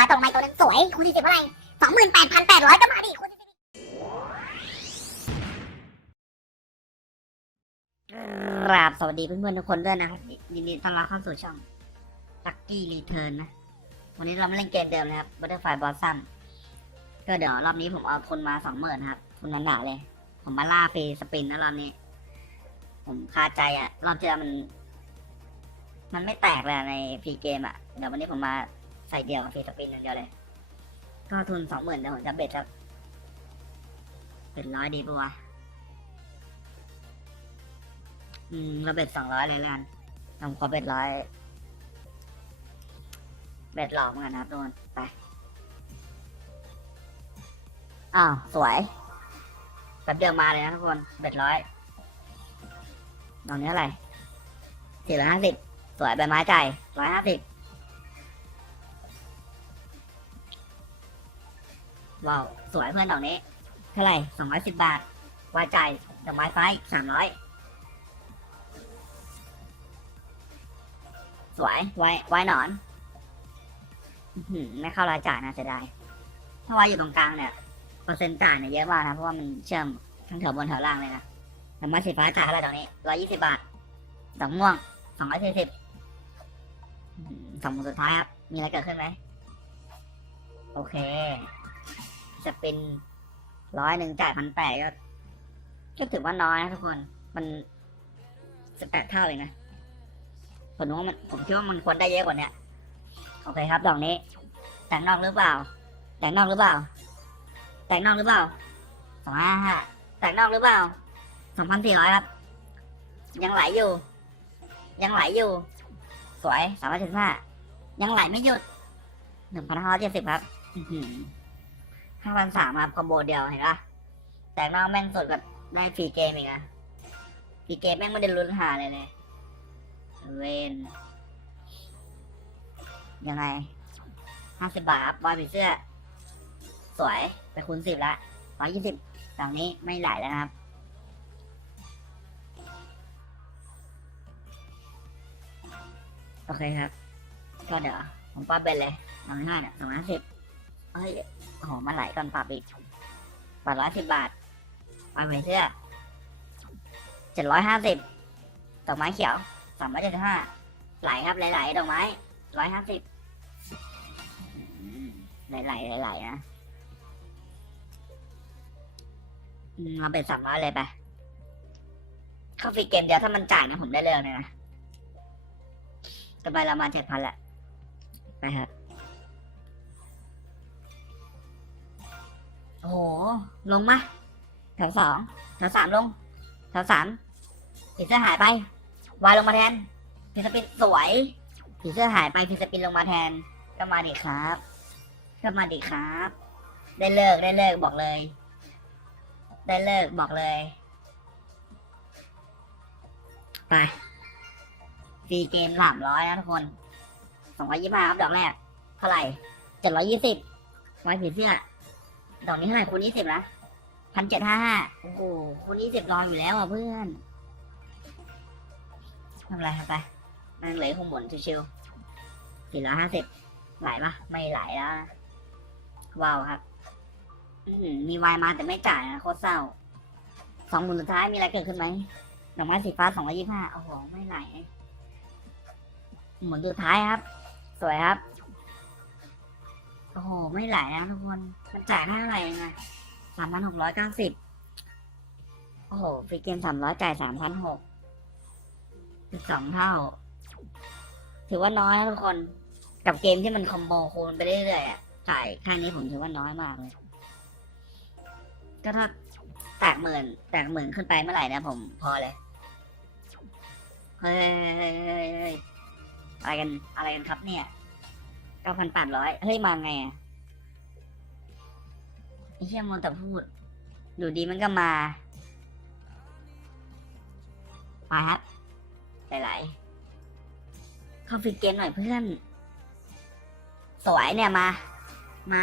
มาตรงไม้ตัวนึงสวยคูณสี่สิบเท่าไหร่สองหมื่นแปดพันแปดร้อยก็มาดิคูณสี่สิบกราบสวัสดีเพื่อนๆทุกคนด้วยนะครับยินดีต้อนรับเข้าสู่ช่อง Lucky Return นะ วันนี้เราไม่เล่นเกมเดิมนะครับ Butterfly Blossom ก็เดี๋ยวรอบนี้ผมเอาทุนมาสองหมื่นครับทุนนั้นหนาเลย ผมมาล่าฟรีสปินนะรอบนี้ ผมคาใจอะรอบที่แล้วมัน มันไม่แตกเลยอะในฟรีเกมอะเดี๋ยววันนี้ผมมา ใส่เดียวกับฟรีสปินอย่างเดียวเลย ก็ทุนสองหมื่นเดี๋ยวผมจะเบ็ดครับเป็นร้อยดีปะวะ อืมเราเบ็ดสองร้อยเลยแล้วกันผมขอเบ็ดร้อยเบ็ดหลอกเหมือนกันนะครับทุกคนไป อ้าว สวยแป๊บเดียวมาเลยนะทุกคน เบ็ดร้อยตอนนี้อะไรสี่ร้อยห้าสิบสวยใบไม้ใจร้อยห้าสิบ ว้าวสวยเพื่อนดอกนี้เท่าไหร่สองร้อยสิบบาทวายใจดอกไม้ไฟสามร้อยสวยไว้ไว้หนอนอื้อหือไม่เข้ารายจ่ายนะเสียดายถ้าว่าอยู่ตรงกลางเนี่ยเปอร์เซ็นต์จ่ายเนี่ยเยอะมากนะเพราะว่ามันเชื่อมทั้งแถวบนแถวล่างเลยนะแต่มาสีฟ้าจ่ายเท่าไหร่ตรงนี้ร้อยยี่สิบาทดอกม่วงสองร้อยสี่สิบสองหมือสุดท้ายครับ มีอะไรเกิดขึ้นไหม โอเค จะเป็นร้อยหนึ่งจ่ายพันแปดก็ก็ถือว่าน้อยนะทุกคน มันสิบแปดเท่าเลยนะผมว่ามันผมคิดว่ามันควรได้เยอะกว่านี้โอเคครับดอกนี้ แต่งนอกหรือเปล่า แต่งนอกหรือเปล่า แต่งนอกหรือเปล่าสองห้าห้าแต่งนอกหรือเปล่าสองพันสี่ร้อยครับ ยังไหลอยู่ ยังไหลอยู่ สวยสามร้อยเจ็ดสิบห้ายังไหลไม่หยุดหนึ่งพันห้าร้อยเจ็ดสิบครับ ห้าพันสามครับคอมโบเดียวเห็นปะแต่งนอกแม่งสดกับได้ฟรีเกมอีกนะฟรีเกมแม่งไม่ได้ลุ้นหาเลยเลยเวนยังไงห้าสิบบาทครับบอยผีเสื้อ สวยไปคูณสิบละร้อยยี่สิบตรงนี้ไม่ไหลแล้วนะครับโอเคครับ ก็เดี๋ยวผมปรับเป็นเลยสองห้าเนี่ยสองห้าสิบเฮ้ย โอ้โหมาไหลก่อนปรับอีกปรับร้อยสิบบาทบอยผีเสื้อเจ็ดร้อยห้าสิบดอกไม้เขียวสามร้อยเจ็ดสิบห้าไหลครับไหลๆดอกไม้ร้อยห้าสิบไหลไหลไหลๆนะมเอาเป็นสามร้อยเลยไปเข้าฟรีเกมเดียวถ้ามันจ่ายนะผมได้เรื่องเลยนะต่อไปเรามาเจ็ดพันละไปครับ โอ้โห ลงมาแถวสองแถวสามลงแถวสามผีเสื้อหายไป วายลงมาแทนผีสปินสวย ผีเสื้อหายไปผีสปินลงมาแทน ก็มาดิครับ ก็มาดิครับ ได้เลิกได้เลิกบอกเลย ได้เลิกบอกเลย ไปฟรีเกมสามร้อยนะทุกคนสองร้อยยี่สิบห้าครับดอกแรกเท่าไหร่เจ็ดร้อยยี่สิบไว้ผีเสื้อ ดอกนี้เท่าไหร่คูณยี่สิบนะพันเจ็ดห้าห้าโอ้โหคูณยี่สิบรออยู่แล้วอะเพื่อนทำอะไรทำไปนั่งเหลยคงหมุนชิวๆสี่ร้อยห้าสิบไหลปะไม่ไหลแล้วว้าวครับมีวายมาแต่ไม่จ่ายนะโคตรเศร้าสองหมุนสุดท้ายมีอะไรเกิดขึ้นไหมดอกไม้สีฟ้าสองร้อยยี่ห้าโอ้โหไม่ไหลหมุนสุดท้ายครับ สวยครับ อ้โห ไม่ไหลนะทุกคน มันจ่ายได้เท่าไหร่เองอะสามพันหกร้อยเก้าสิบโอ้โห ฟรีเกมสามร้อยจ่ายสามพันหกสิบสองเท่า ถือว่าน้อยนะทุกคน กับเกมที่มันคอมโบคูณไปเรื่อยๆอะจ่ายแค่นี้ผมถือว่าน้อยมากเลย ก็ถ้าแตกหมื่นแตกหมื่นขึ้นไปเมื่อไหร่นะผมพอเลยเฮ้ยอะไรกันอะไรกันครับเนี่ย เก้าพันแปดร้อยเฮ้ยมาไงอะไอ้เชี่ยมนแต่พูดอยู่ดีมันก็มาไปครับไหลๆเข้าฟรีเกมหน่อยเพื่อน สวยเนี่ยมา มา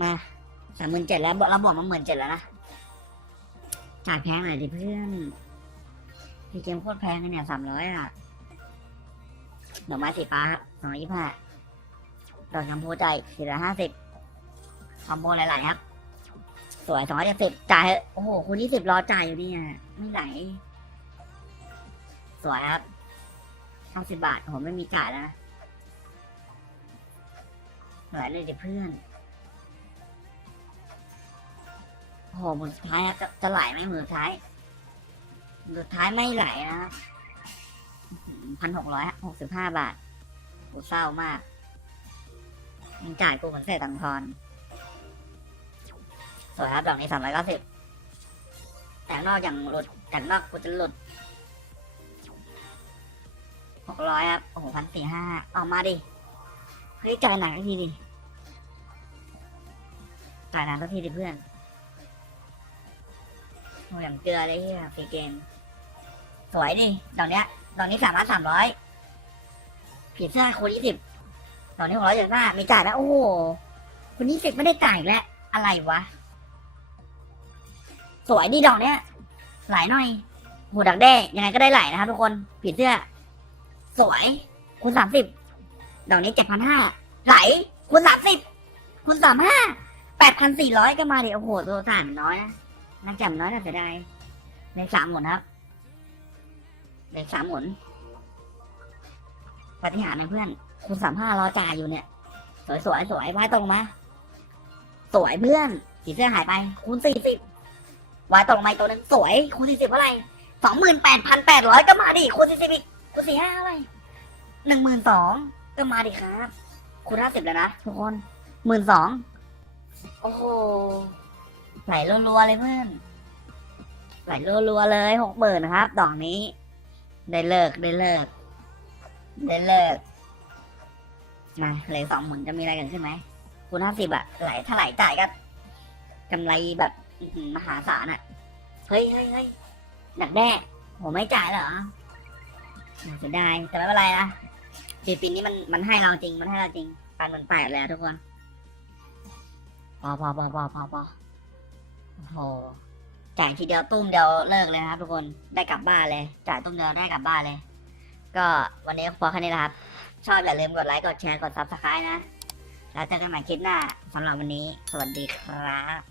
มาสามหมื่นเจ็ดแล้วเราบอกมาหมื่นเจ็ดแล้วนะจ่ายแพงหน่อยดิเพื่อนฟรีเกมโคตรแพงเลยเนี่ยสามร้อยอะดอกไม้สีฟ้าสอง ร้อยยี่สิบห้าดอกชมพูจ่ายสี่ร้อยห้าสิบคอมโบหลายๆครับ สวยสองร้อยเจ็ดสิบจ่ายโอ้โหคูณยี่สิบรอจ่ายอยู่เนี่ยไม่ไหลสวยครับเก้าสิบบาทโอ้โหไม่มีจ่ายแล้วนะไหลเลยดิเพื่อนโอ้โหมือสุดท้ายครับจะจะไหลไหมมือท้ายมือสุดท้ายไม่ไหลนะพันหกร้อยหกสิบห้าบาท กูเศร้ามากยังจ่ายกูเหมือนเศษตังค์ทอนสวยครับดอกนี้สามร้อยเก้าสิบแต่นอกอย่างหลุดแต่นอกกูจะหลุดหกร้อยครับโอ้โหพันสี่ห้าออกมาดิเฮ้ยจ่ายหนักทีดิจ่ายหนักสักทีดิเพื่อนโอ้ยอย่างเกลือเลยเฮียฟรีเกมสวยดิดอกเนี้ยดอกนี้สามร้อยสามร้อย ผีเสื้อคูณยี่สิบดอกนี้หกร้อยเจ็ดสิบห้ามีจ่ายแล้ว โอ้โหคูณยี่สิบไม่ได้จ่ายแล้ว อะไรวะ สวยดิดอกเนี้ยไหลหน่อยหูดักแด้ยังไงก็ได้ไหลนะครับทุกคนผีเสื้อ สวย คูณสามสิบดอกนี้เจ็ดพันห้าไหล คูณสามสิบคูณสามห้าแปดพันสี่ร้อยก็มาดิโอ้โหตัวสารมันน้อยนะนักจำน้อยน่าเสียดายเลขสามหมุนครับเลขสามหมุน ปฏิหารนะเพื่อน คุณสามห้ารอจ่ายอยู่เนี่ย สวยสวยสวยไว้ตรงมา สวยเพื่อน สีเสื้อหายไป คูณสี่สิบวายตรงมาอีกตัวนึงสวย คูณสี่สิบเท่าไหร่สองหมื่นแปดพันแปดร้อยก็มาดิ คูณสี่สิบอีก คูณสี่ห้าเท่าไหร่หนึ่งหมื่นสองก็มาดิครับ คูณห้าสิบแล้วนะทุกคนหมื่นสอง โอ้โห ไหลรัวๆเลยเพื่อน ไหลรัวๆเลยหกหมื่นครับ ดอกนี้ ได้เลิกได้เลิก ได้เลิกมาเหลยสองหมื่นจะมีอะไรกันขึ้นไหมคูณห้าสิบอะไหลถ้าไหลจ่ายก็กำไรแบบมหาศาลอะเฮ้ยเฮ้ยเฮ้ยดักแด้ผมไม่จ่ายเหรอเสียดายแต่ไม่เป็นไรนะจีปินนี้มันมันให้เราจริง มันให้เราจริงปันมันแปดแล้วทุกคนพอพอพอพอพอพอโอ้โหจ่ายทีเดียวตุ้มเดียวเลิกเลยครับทุกคนได้กลับบ้านเลย จ่ายตุ้มเดียวได้กลับบ้านเลย ก็วันนี้พอแค่นี้แหละครับ ชอบอย่าลืมกดไลค์ กดแชร์ กดซับสไคร b e นะ แล้วเจอกันใหม่คลิปหน้าสำหรับวันนี้ สวัสดีครับ